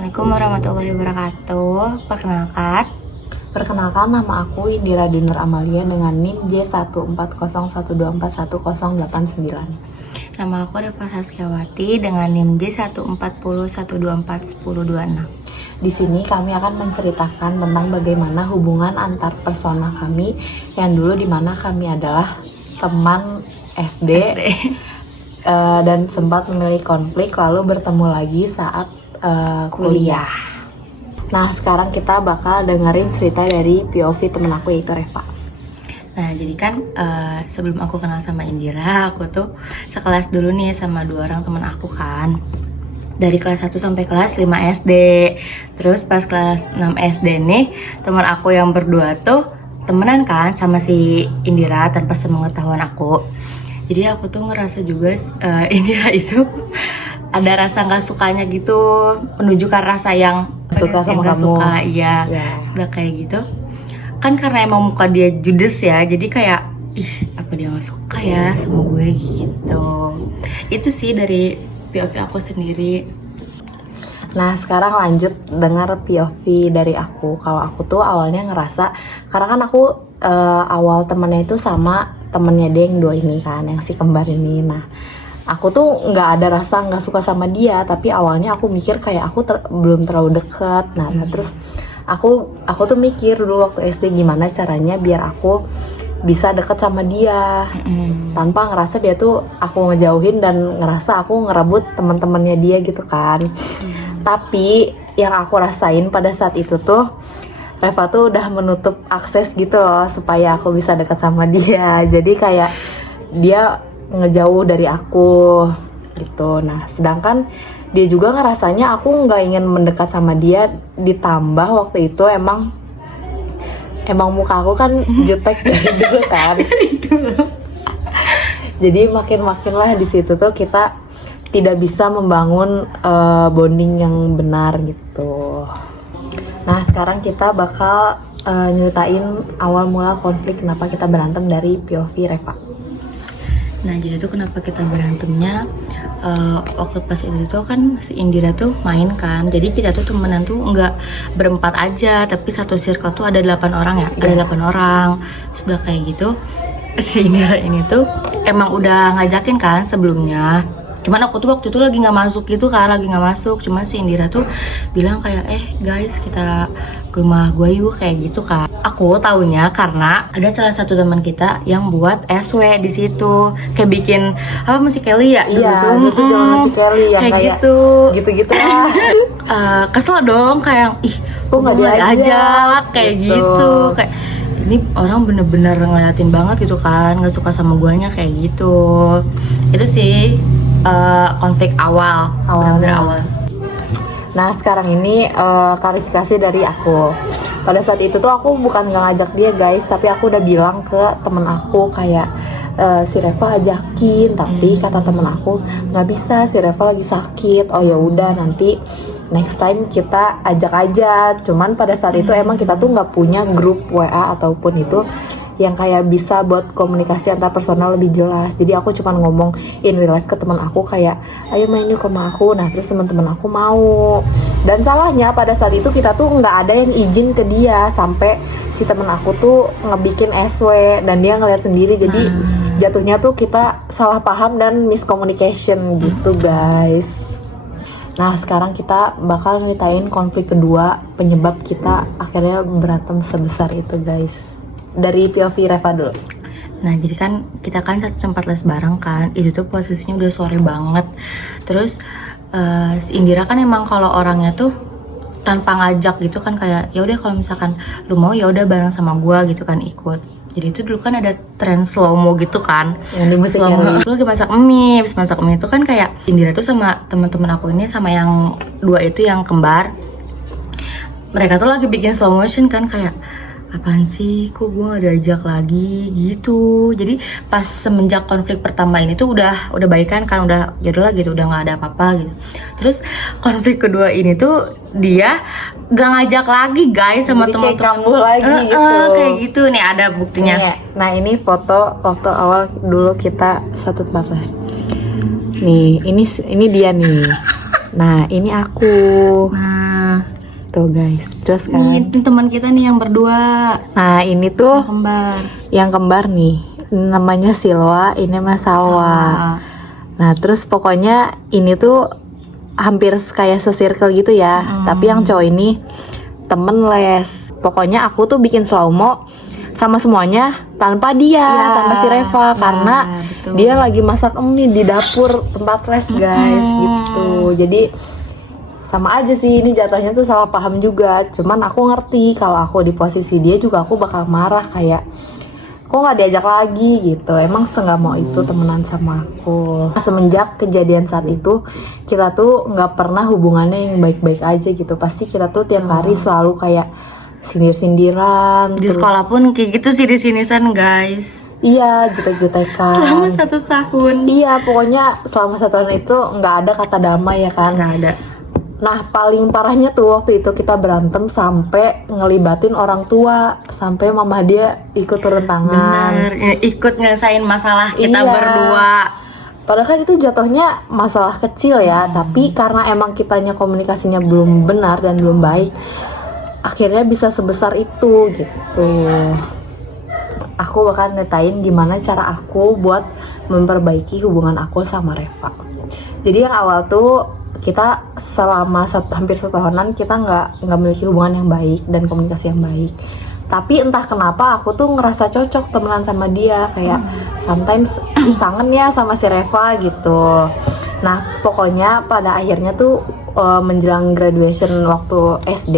Assalamualaikum warahmatullahi wabarakatuh. Perkenalkan, nama aku Indira Dinur Amalia dengan NIM J140124089. Nama aku Reva Saskiawati dengan NIM J1401241241026. Di sini kami akan menceritakan tentang bagaimana hubungan antar persona kami yang dulu dimana kami adalah teman SD. Dan sempat memiliki konflik lalu bertemu lagi saat kuliah. Nah, sekarang kita bakal dengerin cerita dari POV temen aku yaitu Reva. Nah, jadi kan sebelum aku kenal sama Indira, aku tuh sekelas dulu nih sama dua orang teman aku kan. Dari kelas 1 sampai kelas 5 SD. Terus pas kelas 6 SD nih, teman aku yang berdua tuh temenan kan sama si Indira tanpa sepengetahuan aku. Jadi aku tuh ngerasa juga Indira itu ada rasa nggak sukanya gitu, menunjukkan rasa yang suka sama yang kamu. Suka, iya. Sudah kayak gitu. Kan karena emang muka dia judes ya, jadi kayak apa dia nggak suka ya sama gue gitu. Itu sih dari POV aku sendiri. Nah, sekarang lanjut dengar POV dari aku. Kalau aku tuh awalnya ngerasa, karena kan aku awal temennya itu sama temennya dia yang dua ini kan, yang si kembar ini. Nah, aku tuh nggak ada rasa nggak suka sama dia, tapi awalnya aku mikir kayak aku belum terlalu deket. Nah, terus aku tuh mikir dulu waktu SD gimana caranya biar aku bisa deket sama dia tanpa ngerasa dia tuh aku ngejauhin dan ngerasa aku ngerebut teman-temannya dia gitu kan. Tapi yang aku rasain pada saat itu tuh Reva tuh udah menutup akses gitu loh supaya aku bisa dekat sama dia. Jadi kayak dia ngejauh dari aku gitu. Nah, sedangkan dia juga ngerasanya aku nggak ingin mendekat sama dia. Ditambah waktu itu emang muka aku kan jutek dari dulu kan. Jadi makin lah di situ tuh kita tidak bisa membangun bonding yang benar gitu. Nah, sekarang kita bakal nyeritain awal mula konflik kenapa kita berantem dari POV Reva. Nah, jadi tuh kenapa kita berantemnya waktu pas itu tuh kan si Indira tuh main kan. Jadi kita tuh temenan tuh nggak berempat aja, tapi satu circle tuh ada 8 orang ya. Ada 8 orang. Sudah kayak gitu si Indira ini tuh emang udah ngajakin kan sebelumnya. Cuman aku tuh waktu itu lagi nggak masuk gitu kan, Cuman si Indira tuh bilang kayak guys kita ke rumah gue yuk kayak gitu kan. Aku taunya karena ada salah satu teman kita yang buat SW di situ, kayak bikin apa musik Kelly ya? Iya, itu zaman musik Kelly yang kayak gitu lah. Kesel dong kayak kok nggak diajak kayak gitu. Kayak ini orang bener-bener ngeliatin banget gitu kan, nggak suka sama guanya kayak gitu. Itu sih konflik awal. Nah, sekarang ini klarifikasi dari aku. Pada saat itu tuh aku bukan nggak ngajak dia guys, tapi aku udah bilang ke temen aku kayak si Reva ajakin, tapi kata temen aku nggak bisa, si Reva lagi sakit. Oh ya udah, nanti next time kita ajak aja. Cuman pada saat itu emang kita tuh nggak punya grup WA ataupun itu yang kayak bisa buat komunikasi antar personal lebih jelas. Jadi aku cuma ngomong in real life ke teman aku kayak ayo main yuk ke rumah aku. Nah, terus teman-teman aku mau. Dan salahnya pada saat itu kita tuh nggak ada yang izin ke dia, sampai si teman aku tuh ngebikin SW dan dia ngeliat sendiri. Jadi jatuhnya tuh kita salah paham dan miscommunication gitu guys. Nah, sekarang kita bakal nyeritain konflik kedua penyebab kita akhirnya berantem sebesar itu guys. Dari POV Reva dulu. Nah, jadi kan kita kan sempat les bareng kan. Itu tuh posisinya udah sore banget. Terus si Indira kan emang kalau orangnya tuh tanpa ngajak gitu kan, kayak ya udah kalau misalkan lu mau ya udah bareng sama gua gitu kan, ikut. Jadi itu dulu kan ada tren slow mo gitu kan. Yang slow mo itu lagi masak mie. Habis masak mie itu kan kayak Indira tuh sama teman-teman aku ini sama yang dua itu yang kembar. Mereka tuh lagi bikin slow motion kan, kayak apaan sih, kok gue gak diajak lagi gitu. Jadi pas semenjak konflik pertama ini tuh udah baikan kan, udah yaudahlah gitu, udah gak ada apa-apa gitu. Terus konflik kedua ini tuh dia gak ngajak lagi guys sama teman-teman kamu lagi gitu. Kayak gitu nih, ada buktinya. Nah, ini foto waktu awal dulu kita 114. Nih, ini dia nih. Nah, ini aku. Nah, Tuh guys, terus kan. Ini teman kita nih yang berdua, Nah ini tuh kembar. yang kembar nih, namanya Silwa, ini Mas Salwa. Nah terus pokoknya ini tuh hampir kayak se-circle gitu ya. Tapi yang cowok ini temen les. Pokoknya aku tuh bikin slow-mo sama semuanya tanpa dia, tanpa si Reva, karena betul. dia lagi masak mie di dapur tempat les guys, gitu. Jadi sama aja sih, ini jatuhnya tuh salah paham juga. Cuman aku ngerti kalau aku di posisi dia juga aku bakal marah kayak kok nggak diajak lagi gitu. Emang se-nggak mau itu temenan sama aku. Semenjak kejadian saat itu kita tuh nggak pernah hubungannya yang baik-baik aja gitu. Pasti kita tuh tiap hari selalu kayak sindir-sindiran. Di terus- sekolah pun kayak gitu sih, di sinisan guys. Iya, jutek-jutekan. Selama 1 tahun. Iya, pokoknya selama 1 tahun itu nggak ada kata damai ya kan. Nggak ada. Nah paling parahnya tuh waktu itu kita berantem sampai ngelibatin orang tua, sampai mama dia ikut turun tangan. Bener, ya, ikut ngelesain masalah kita Iya. berdua. Padahal kan itu jatuhnya masalah kecil ya, tapi karena emang kitanya komunikasinya belum benar dan belum baik, akhirnya bisa sebesar itu gitu. Aku bakal ngetain gimana cara aku buat memperbaiki hubungan aku sama Reva. Jadi yang awal tuh kita selama hampir 1 tahunan kita nggak memiliki hubungan yang baik dan komunikasi yang baik. Tapi entah kenapa aku tuh ngerasa cocok temenan sama dia, kayak sometimes ih kangen ya sama si Reva gitu. Nah pokoknya pada akhirnya tuh menjelang graduation waktu SD,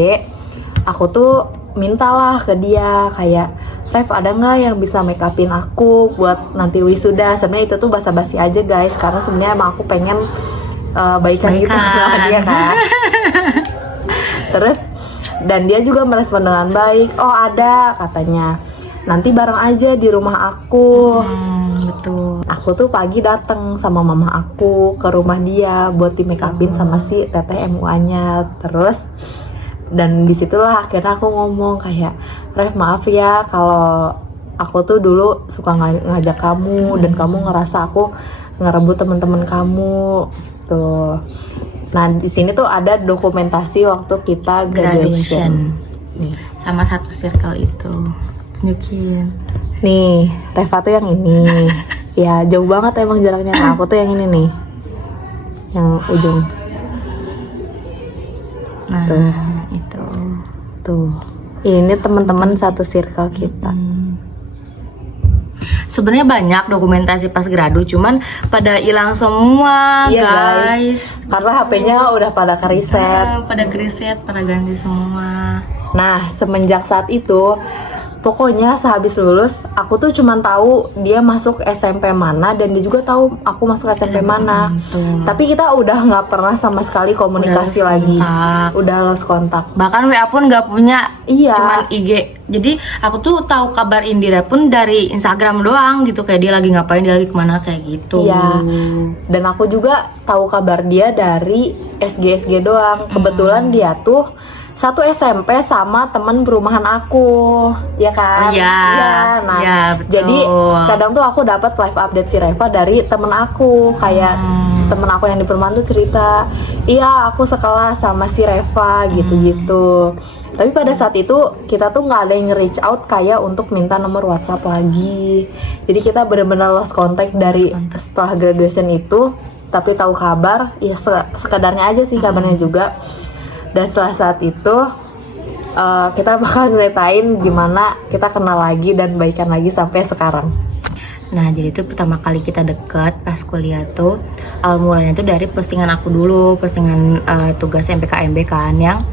aku tuh mintalah ke dia kayak, Rev ada nggak yang bisa make upin aku buat nanti wisuda. Sebenarnya itu tuh basa-basi aja guys, karena sebenarnya emang aku pengen baikan gitu sama dia kan. Terus dan dia juga merespon dengan baik. Oh ada katanya, nanti bareng aja di rumah aku. Betul. Aku tuh pagi dateng sama mama aku ke rumah dia buat di make upin sama si teteh MUA-nya. Terus dan disitulah akhirnya aku ngomong kayak, Rev maaf ya kalau aku tuh dulu suka ngajak kamu dan kamu ngerasa aku ngerebut teman-teman kamu tuh. Nah di sini tuh ada dokumentasi waktu kita graduation. Nih. Sama satu circle itu. Tunjukin. Nih, Reva tuh yang ini. Ya jauh banget emang jaraknya. Nah, aku tuh yang ini nih, yang ujung. Nah, Tuh. itu. Tuh. Ini teman-teman satu circle kita. Sebenarnya banyak dokumentasi pas gradu, cuman pada hilang semua, Iya, guys. Karena HP-nya udah pada keriset. Pada kriset, pada ganti semua. Nah, semenjak saat itu, pokoknya sehabis lulus, aku tuh cuman tahu dia masuk SMP mana dan dia juga tahu aku masuk SMP mana. Tuh. Tapi kita udah nggak pernah sama sekali komunikasi Udah lost lagi. kontak. Udah lost kontak. Bahkan WA pun nggak punya, Iya. cuman IG. Jadi aku tuh tahu kabar Indira pun dari Instagram doang gitu, kayak dia lagi ngapain, dia lagi kemana kayak gitu. Iya. Dan aku juga tahu kabar dia dari SG doang. Kebetulan dia tuh satu SMP sama teman perumahan aku, ya kan? Oh, iya. Nah, Iya, betul. jadi kadang tuh aku dapat live update si Reva dari temen aku, kayak temen aku yang di perumahan tuh cerita, iya aku sekelas sama si Reva gitu-gitu. Tapi pada saat itu kita tuh nggak ada yang reach out kayak untuk minta nomor WhatsApp lagi. Jadi kita benar-benar lost contact dari setelah graduation itu. Tapi tahu kabar, ya sekadarnya aja sih kabarnya juga. Dan setelah saat itu kita bakal ceritain gimana kita kenal lagi dan baikan lagi sampai sekarang. Nah, jadi itu pertama kali kita deket pas kuliah tuh, awal mulanya tuh dari postingan aku dulu, postingan tugas MPKMB kan, yang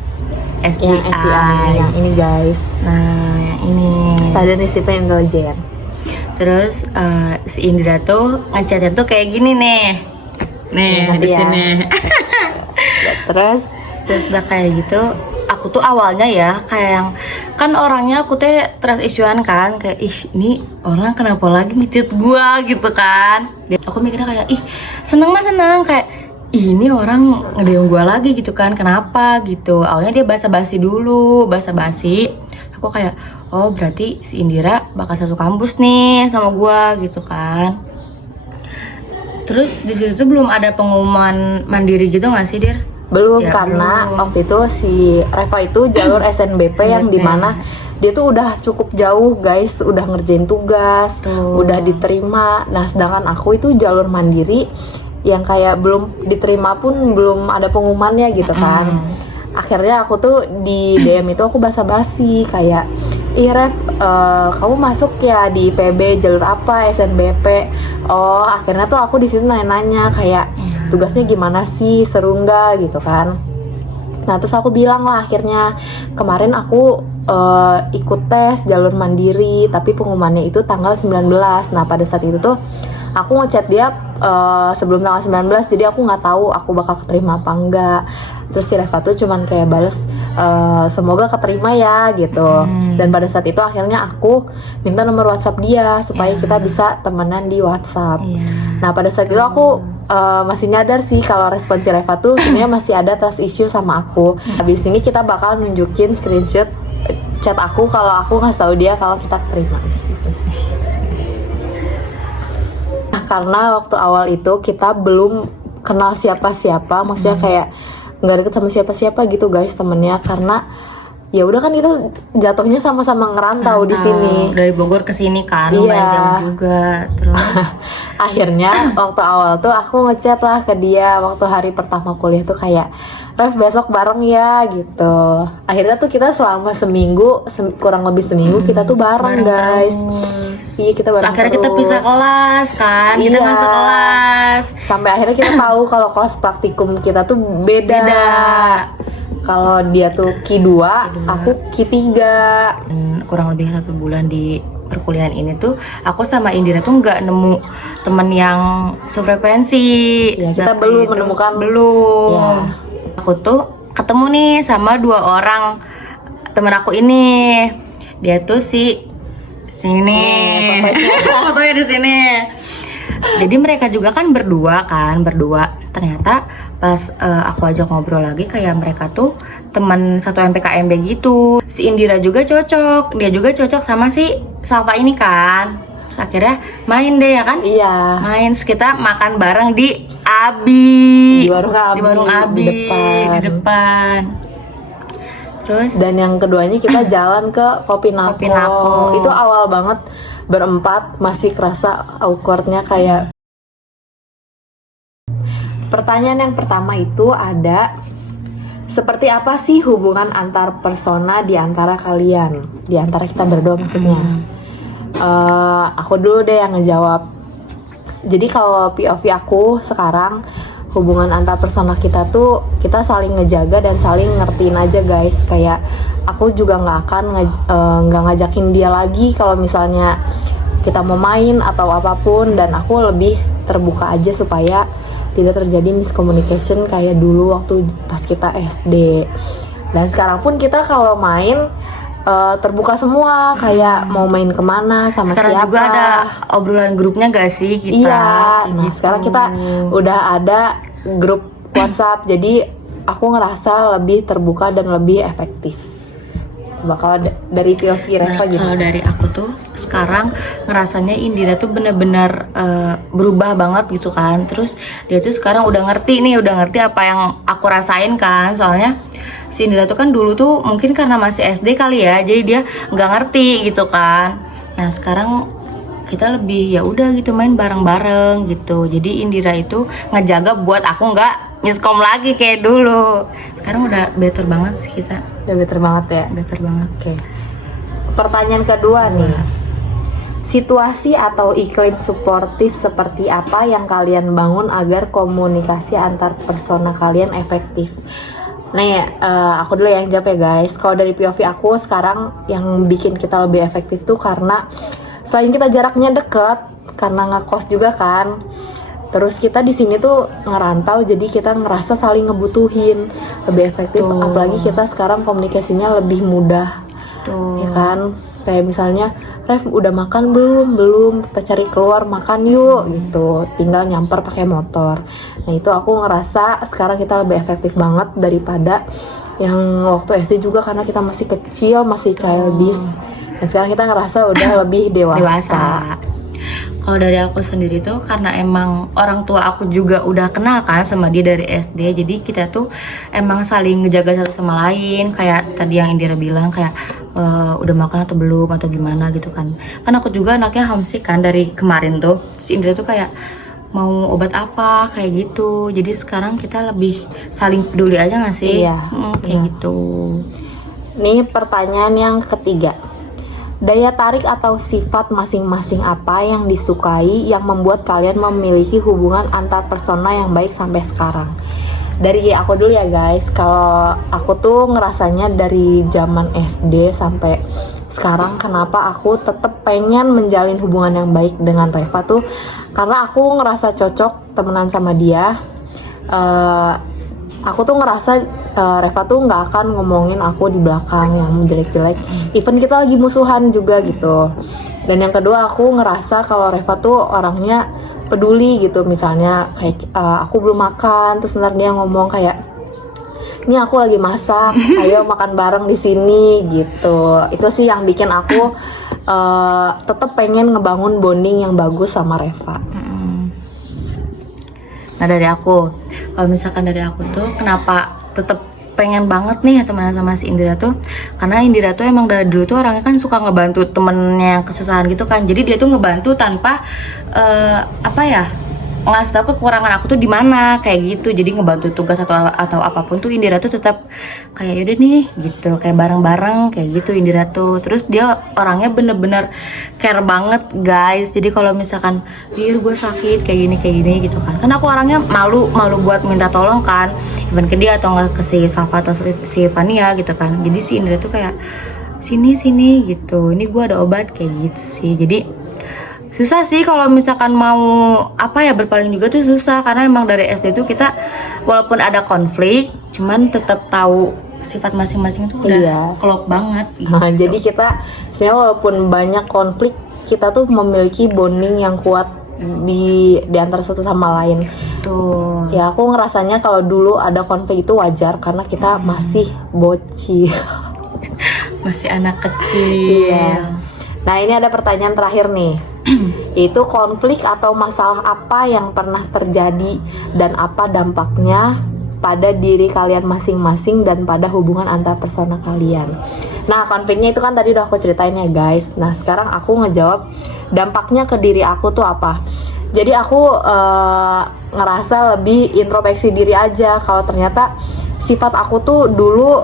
SDI. Yang SDI, yang ini guys. Nah, yang ini. Stadion Disiplin Intelijen. Terus si Indira tuh ngechatnya tuh kayak gini nih. Nih, Nanti di ya. sini. Terus udah kayak gitu, aku tuh awalnya ya kayak yang, kan orangnya aku teh trust issue-an kan, kayak ih ini orang kenapa lagi ngechat gua gitu kan. Dan aku mikirnya kayak ih seneng mah seneng, kayak ini orang nge-DM gua lagi gitu kan, kenapa gitu. Awalnya dia basa-basi dulu, basa-basi. Aku kayak oh berarti si Indira bakal satu kampus nih sama gua gitu kan. Terus di situ tuh belum ada pengumuman mandiri gitu nggak sih, Dir? Belum, Ya, karena belum. waktu itu si Reva itu jalur SNBP yang dimana dia tuh udah cukup jauh guys, udah ngerjain tugas, Tuh. udah diterima. Nah sedangkan aku itu jalur mandiri yang kayak belum diterima pun belum ada pengumumannya gitu kan. Akhirnya aku tuh di DM itu aku basa-basi kayak, ih Rev, kamu masuk ya di IPB jalur apa, SNBP. Oh akhirnya tuh aku di situ nanya-nanya kayak tugasnya gimana sih, seru nggak gitu kan. Nah terus aku bilang lah akhirnya, kemarin aku ikut tes jalur mandiri tapi pengumumannya itu tanggal 19. Nah pada saat itu tuh aku ngechat dia sebelum tanggal 19, jadi aku nggak tahu aku bakal keterima apa enggak. Terus si Reva tuh cuman kayak bales semoga keterima ya gitu. Dan pada saat itu akhirnya aku minta nomor WhatsApp dia supaya kita bisa temenan di WhatsApp. Nah pada saat itu aku masih nyadar sih kalau respon si Reva tuh sebenarnya masih ada trust issue sama aku. Habis ini kita bakal nunjukin screenshot chat aku kalau aku ngasih tahu dia kalau kita keterima. Nah, karena waktu awal itu kita belum kenal siapa-siapa, maksudnya kayak nggak deket sama siapa-siapa gitu guys temennya, karena ya udah kan kita jatuhnya sama-sama ngerantau di sini. Dari Bogor ke sini kan, Iya. lumayan jauh juga. Terus Akhirnya waktu awal tuh aku ngechat lah ke dia waktu hari pertama kuliah tuh kayak, Rev besok bareng ya gitu. Akhirnya tuh kita selama seminggu, kurang lebih seminggu kita tuh bareng guys. Iya kita bareng akhirnya kita terus. pisah kelas kan, kita Iya. masuk kelas. Sampai akhirnya kita tahu kalau kelas praktikum kita tuh beda. Kalau dia tuh Q2, aku Q3. Kurang lebih 1 bulan di perkuliahan ini tuh aku sama Indira tuh nggak nemu temen yang sefrekuensi. Ya, kita Seperti belum itu. menemukan. Belum. Ya. Aku tuh ketemu nih sama 2 orang temen aku ini. Dia tuh sini. Fotonya di sini. Jadi mereka juga kan berdua. Ternyata pas aku ajak ngobrol lagi kayak mereka tuh teman satu MPKMB gitu. Si Indira juga cocok, dia juga cocok sama si Salva ini kan. Terus akhirnya main deh ya kan? Iya. Main, terus kita makan bareng di Abi. Di warung Abi. Di warung Abi, di depan. Terus Dan yang keduanya kita jalan ke Kopi Nako. Kopi Nako. Itu awal banget berempat, masih kerasa awkwardnya kayak. Pertanyaan yang pertama itu ada, seperti apa sih hubungan antar persona di antara kalian, di antara kita berdua maksudnya. Aku dulu deh yang ngejawab. Jadi kalau POV aku sekarang, hubungan antar persona kita tuh kita saling ngejaga dan saling ngertiin aja guys. Kayak aku juga nggak akan nggak ngajakin dia lagi kalau misalnya kita mau main atau apapun, dan aku lebih terbuka aja supaya tidak terjadi miscommunication kayak dulu waktu pas kita SD. Dan sekarang pun kita kalau main terbuka semua, kayak mau main kemana sama sekarang siapa. juga ada obrolan grupnya gak sih kita? Iya, nah Gitu. sekarang kita udah ada grup WhatsApp, jadi aku ngerasa lebih terbuka dan lebih efektif. Coba kalau dari POV Reva gitu. Kalau dari aku tuh sekarang ngerasanya Indira tuh bener-bener berubah banget gitu kan. Terus dia tuh sekarang udah ngerti apa yang aku rasain kan. Soalnya si Indira tuh kan dulu tuh mungkin karena masih SD kali ya, jadi dia nggak ngerti gitu kan. Nah sekarang kita lebih ya udah gitu main bareng-bareng gitu. Jadi Indira itu ngejaga buat aku nggak miskom lagi kayak dulu. Sekarang udah better banget sih kita. Udah better banget ya. Better banget. Oke. Pertanyaan kedua nih. Situasi atau iklim suportif seperti apa yang kalian bangun agar komunikasi antar persona kalian efektif? Nih, aku dulu yang jawab ya guys. Kalau dari POV aku sekarang yang bikin kita lebih efektif tuh karena selain kita jaraknya deket, karena ngekos juga kan. Terus kita di sini tuh ngerantau, jadi kita ngerasa saling ngebutuhin, lebih efektif. Tuh. Apalagi kita sekarang komunikasinya lebih mudah, Tuh. ya kan? Kayak misalnya, Rev udah makan belum? Kita cari keluar makan yuk, gitu. Tinggal nyamper pakai motor. Nah itu aku ngerasa sekarang kita lebih efektif banget daripada yang waktu SD juga, karena kita masih kecil, masih childish. Dan sekarang kita ngerasa udah lebih dewasa. Kalau dari aku sendiri tuh karena emang orang tua aku juga udah kenal kan sama dia dari SD, jadi kita tuh emang saling ngejaga satu sama lain. Kayak tadi yang Indira bilang kayak udah makan atau belum atau gimana gitu kan. Kan aku juga anaknya homesick kan dari kemarin tuh. Si Indira tuh kayak mau obat apa kayak gitu. Jadi sekarang kita lebih saling peduli aja nggak sih? Iya. Kayak gitu. Nih pertanyaan yang ketiga. Daya tarik atau sifat masing-masing apa yang disukai yang membuat kalian memiliki hubungan antar persona yang baik sampai sekarang? Dari aku dulu ya guys. Kalau aku tuh ngerasanya dari zaman SD sampai sekarang, kenapa aku tetap pengen menjalin hubungan yang baik dengan Reva tuh karena aku ngerasa cocok temenan sama dia. Aku tuh ngerasa Reva tuh nggak akan ngomongin aku di belakang yang jelek-jelek, even kita lagi musuhan juga gitu. Dan yang kedua, aku ngerasa kalau Reva tuh orangnya peduli gitu. Misalnya kayak aku belum makan, terus ntar dia ngomong kayak, ini aku lagi masak, ayo makan bareng di sini gitu. Itu sih yang bikin aku tetap pengen ngebangun bonding yang bagus sama Reva. Nah dari aku, kalau misalkan dari aku tuh kenapa tetap pengen banget nih temenan sama si Indira tuh, karena Indira tuh emang dari dulu tuh orangnya kan suka ngebantu temennya yang kesusahan gitu kan. Jadi dia tuh ngebantu tanpa ngasih tahu kekurangan aku tuh di mana kayak gitu. Jadi ngebantu tugas atau apapun tuh Indira tuh tetap kayak yaudah nih gitu, kayak bareng-bareng kayak gitu Indira tuh. Terus dia orangnya bener-bener care banget guys. Jadi kalau misalkan gue sakit kayak gini gitu kan aku orangnya malu buat minta tolong kan, even ke dia atau nggak ke si Safa atau si Fania gitu kan. Jadi si Indira tuh kayak sini gitu, ini gue ada obat kayak gitu sih. Jadi susah sih kalau misalkan mau berpaling juga tuh susah, karena emang dari SD tuh kita walaupun ada konflik cuman tetap tahu sifat masing-masing tuh udah klop banget gitu. Nah, jadi kita sebenarnya walaupun banyak konflik, kita tuh memiliki bonding yang kuat di antara satu sama lain. Tuh. Ya aku ngerasanya kalau dulu ada konflik itu wajar karena kita masih bocil. Masih anak kecil. Iya. Nah, ini ada pertanyaan terakhir nih. Itu konflik atau masalah apa yang pernah terjadi dan apa dampaknya pada diri kalian masing-masing dan pada hubungan antar persona kalian. Nah, konfliknya itu kan tadi udah aku ceritain ya guys. Nah, sekarang aku ngejawab dampaknya ke diri aku tuh apa. Jadi aku ngerasa lebih introspeksi diri aja kalau ternyata sifat aku tuh dulu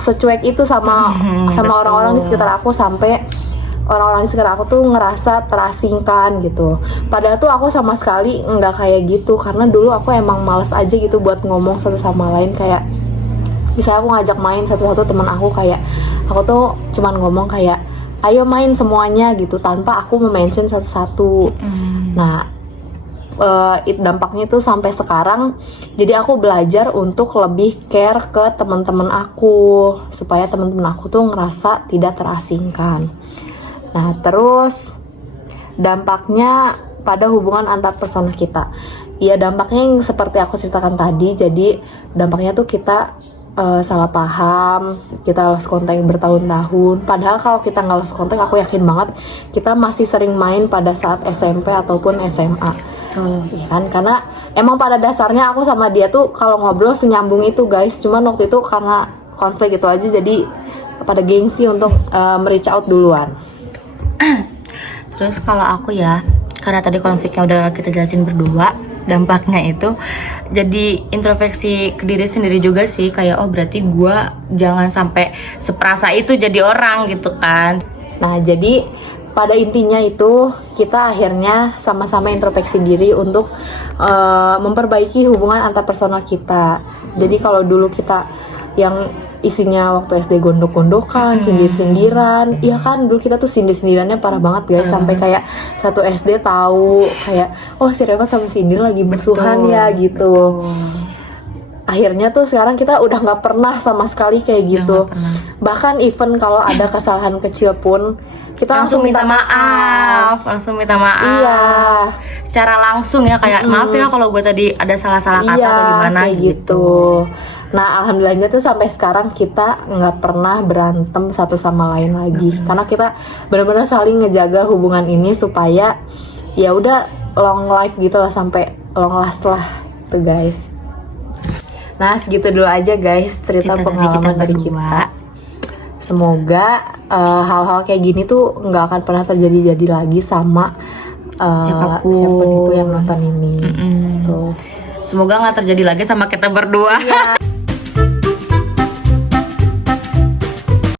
secuek itu sama orang-orang di sekitar aku, sampai orang-orang di sekitar aku tuh ngerasa terasingkan gitu. Padahal tuh aku sama sekali nggak kayak gitu, karena dulu aku emang males aja gitu buat ngomong satu sama lain. Kayak misalnya aku ngajak main satu-satu teman aku, kayak aku tuh cuman ngomong kayak ayo main semuanya gitu tanpa aku mention satu-satu. Nah, dampaknya tuh sampai sekarang jadi aku belajar untuk lebih care ke teman-teman aku supaya teman-teman aku tuh ngerasa tidak terasingkan. Nah, terus dampaknya pada hubungan antar persona kita. Ya, dampaknya yang seperti aku ceritakan tadi. Jadi dampaknya tuh kita salah paham, kita lost kontak bertahun-tahun. Padahal kalau kita nggak lost kontak, aku yakin banget kita masih sering main pada saat SMP ataupun SMA. Ya kan? Karena emang pada dasarnya aku sama dia tuh kalau ngobrol senyambung itu guys. Cuman waktu itu karena konflik itu aja, jadi pada gengsi untuk reach out duluan. Terus kalau aku ya, karena tadi konfliknya udah kita jelasin berdua, dampaknya itu jadi introspeksi ke diri sendiri juga sih. Kayak berarti gue jangan sampai seperasa itu jadi orang gitu kan. Nah, jadi pada intinya itu kita akhirnya sama-sama introspeksi diri untuk memperbaiki hubungan antar personal kita. Jadi kalau dulu kita yang isinya waktu SD gondok-gondokan, sindir-sindiran, ya kan dulu kita tuh sindir-sindirannya parah banget guys, sampai kayak satu SD tahu kayak si Reva sama Sindir lagi musuhan ya gitu. Akhirnya tuh sekarang kita udah nggak pernah sama sekali kayak gitu. Bahkan even kalau ada kesalahan kecil pun kita langsung minta maaf. Iya. Secara langsung ya, kayak maaf ya kalau gue tadi ada salah-salah kata atau gimana kayak gitu. Nah, alhamdulillahnya tuh sampai sekarang kita nggak pernah berantem satu sama lain lagi. Karena kita benar-benar saling ngejaga hubungan ini supaya ya udah long life gitu lah, sampai long last lah tuh guys. Nah segitu dulu aja guys cerita pengalaman dari kita. Semoga hal-hal kayak gini tuh nggak akan pernah terjadi lagi sama siapapun itu yang nonton ini. Tuh. Semoga nggak terjadi lagi sama kita berdua. Iya.